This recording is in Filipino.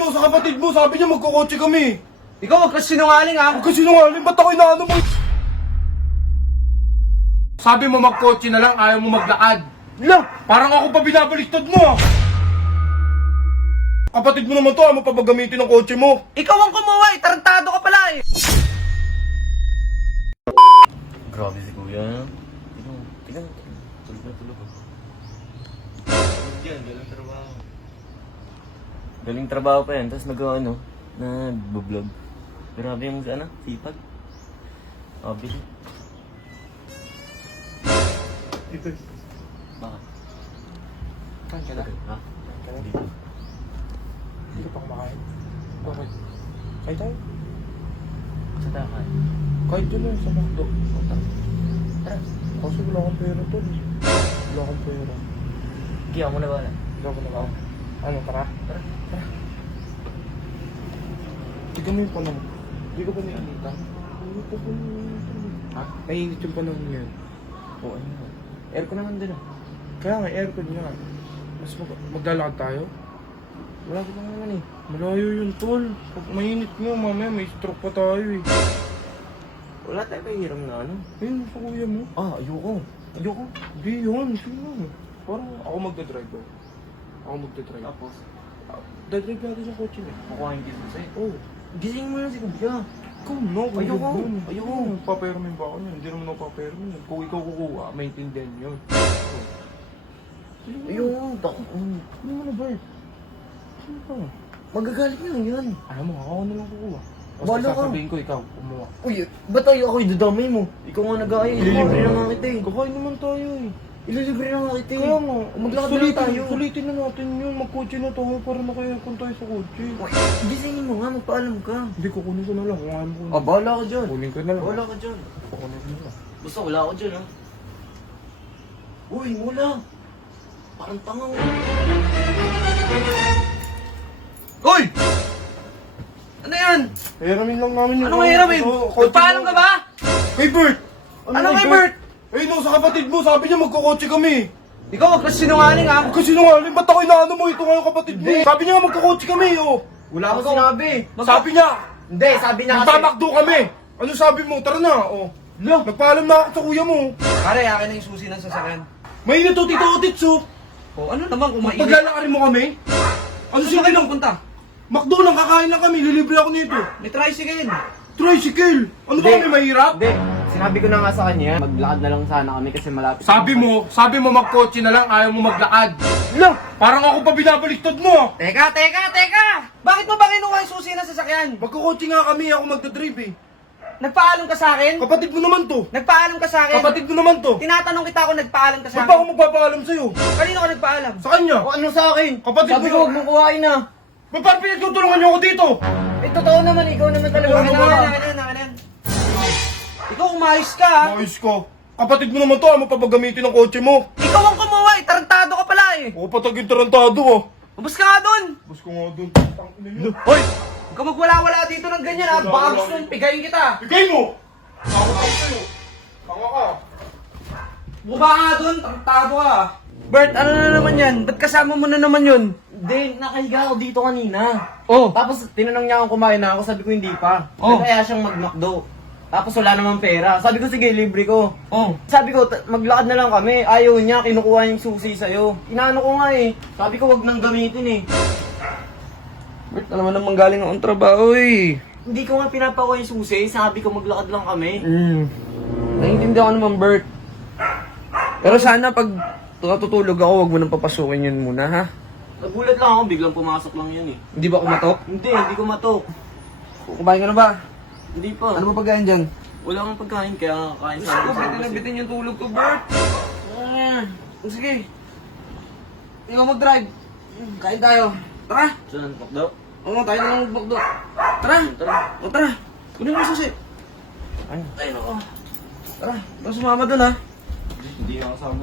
no, sa kapatid mo, sabi niya magkukotse kami. Ikaw, wag ka sinungaling ha. Huwag ka sinungaling, ba't ako inaano mo? Sabi mo magkotse na lang, ayaw mo maglakad. Lo! Parang ako pa binabaliktad mo ah. Kapatid mo naman to, ayaw mo pa ba gamitin ng kotse mo? Ikaw ang kumuha eh. Tarantado ka pala eh. Grabe si kuya. Tignan. Tulog na tulog. Yan, galing trabaho. Galing trabaho pa yan, tapos nag-vlog. Grabe yung sipag. Obvious. Dito. Bakit? Kain ka na. Ha? Dito. Hindi ka pa kumakain. Bakit? Kain tayo. Saan tayo kain? Kahit yun lang sa McDo. Tara. Kasi wala akong pera to. Wala akong pera. Kaya ako na bala. Wala ko na ba? Ano, tara? Tara. Tignan mo yung panahon. Hindi ko pa naiinitan. Hindi ko pa naiinitan. Ha? Naiinit yung panahon ngayon. Oo, ano nga. Aircon naman din ah. Kaya nga, aircon nga. Mas maglalakad tayo? Wala ko naman eh. Malayo yun, tol. Pag mainit mo, mamaya may stroke pa tayo eh. Wala tayo pahiram na ano. Ayun, sa kuya mo. Ah, ayoko. Hindi yun, sino? Parang ako magdadrive ba? Ako magdadrive. Tapos, Dadrive natin sa kotse niya. kukuhain kita sa'yo. Oh, Gising mo na si kuya. ikaw no, Ayoko. Ayoko. Papairamin ba ako niyan? Hindi naman ako papairamin. Kung ikaw kukuha, maintindihan yun. Ayoko. Ano mo na ba? Sino ka? Magagalit na lang yun. Ayaw mo, ako na lang kukuha. Basta Bahala ka. sasabihin ko, ikaw, kumuha. Uy, ba't tayo ako idadamay mo? Ikaw nga nag-aaya. Ililibre na nga kita eh. Kakain naman tayo eh. Ililibre na nga kita eh. Kaya nga, Maglakad na lang tayo. Sulitin na natin yun. Magkotse na tayo para naka-aircon tayo sa kotse. Uy, gisingin mo nga, magpaalam ka. Hindi, kukunin ko na lang kung ayaw mo. Ah, bahala ka dyan. Kunin ko na lang. Bahala ka dyan. Kukunin ko na lang. Basta wala ako dyan ha. Uy, mula. Parang tanga mo. Uy! Ano yan? Hiramin lang namin yung... Anong hiramin? Nagpaalam ka ba? Hey Bert! Ano kay Bert? Eh no, sa kapatid mo, sabi niya magkukotse kami. Ikaw, wag ka sinungaling ha. Huwag ka sinungaling, ba't ako inaano mo? Ito nga yung kapatid mo. Sabi niya nga magkukotse kami, oh. Wala ako sinabi. Sabi niya, Hindi, sabi niya kasi. magtamakdo kami. Ano sabi mo? Tara na, oh. Lo! Nagpaalam na ako sa kuya mo. Pare, akin na yung susi ng sasakyan. May to Tito Otits, oh. O ano naman kung mainit? Paglalakarin mo kami? Ano Saan siya kayo punta? McDo lang, kakain lang kami. Lilibre ako nito. May tricycle. Tricycle. Ano ba Hindi. kami mahirap? Hindi, sinabi ko na nga sa kanya, maglakad na lang sana kami kasi malapit. Sabi mo magkotse na lang, ayaw mo maglakad. Lo! Parang ako pa binabaliktad mo. Teka! Bakit mo ba kinuha yung susi ng sasakyan? Magkukotse nga kami, ako magdadrive eh. Nagpaalam ka sa akin? Kapatid mo naman to. Nagpaalam ka sa akin? Kapatid mo naman to. Tinatanong kita kung nagpaalam ka sa Ba't ba ako akin. magpapaalam sa'yo? Kanino ka nagpaalam? Sa kanya. O ano sa akin? Kapatid sabi mo ko na. huwag mong kuhain na. Ba't parang pinagtutulungan niyo ako dito? Eh totoo naman, ikaw naman talaga. Ano ba? Akin. Ikaw umayos ka ha? Ayos ko. Kapatid mo naman to, ayaw mo pa ba gamitin ng kotse mo? Ikaw ang kumuha eh! Tarantado ka pala eh! Ako patagin tarantado ah. Ubus ka nga dun! Bus ko nga doon. Tangina niyo. Hoy! Huwag ka magwala-wala dito ng ganyan ha! Baka Wala-wala gusto dito. nung pigayin kita! Bigay mo! Ako lang sa'yo. Tanga ka. Bumaba nga dun! Tarantado ka! Bert, ano na naman yan? Ba't kasama mo na naman yun? Hindi, nakahiga ako dito kanina. Oh! Tapos tinanong niya kung kumain na ako, sabi ko hindi pa. Oh. Kaya siyang mag-McDo. Tapos wala namang pera. Sabi ko sige, libre ko. Oh! Sabi ko, maglakad na lang kami. Ayaw niya, kinukuha yung susi sa'yo. Inaano ko nga eh. Sabi ko wag nang gamitin eh. Bert, alam mo naman galing akong trabaho eh! Hindi ko nga pinapakuha yung susi. Sabi ko maglakad lang kami. Naiintindihan ko naman, Bert. Pero sana pag tutulog ako, wag mo nang papasukin yun muna, ha? Nagulat lang ako, biglang pumasok lang yun eh. Hindi ba kumatok? Hindi ko matok. Kumain ka na ba? Hindi pa. Ano ba pagkain dyan? Wala kang pagkain, kaya kain Gusto ko, bitin na bitin yung tulog ko, Bert. Sige. Ikaw mag-drive. Kain tayo. Tara. Saan, pakdo? Oo, tayo na lang magbakdo. Tara. Tara. O, tara. Kunin mo yung susi. Ay, nako. Tara. Baka sumama dun, ha? Hindi ako kasama.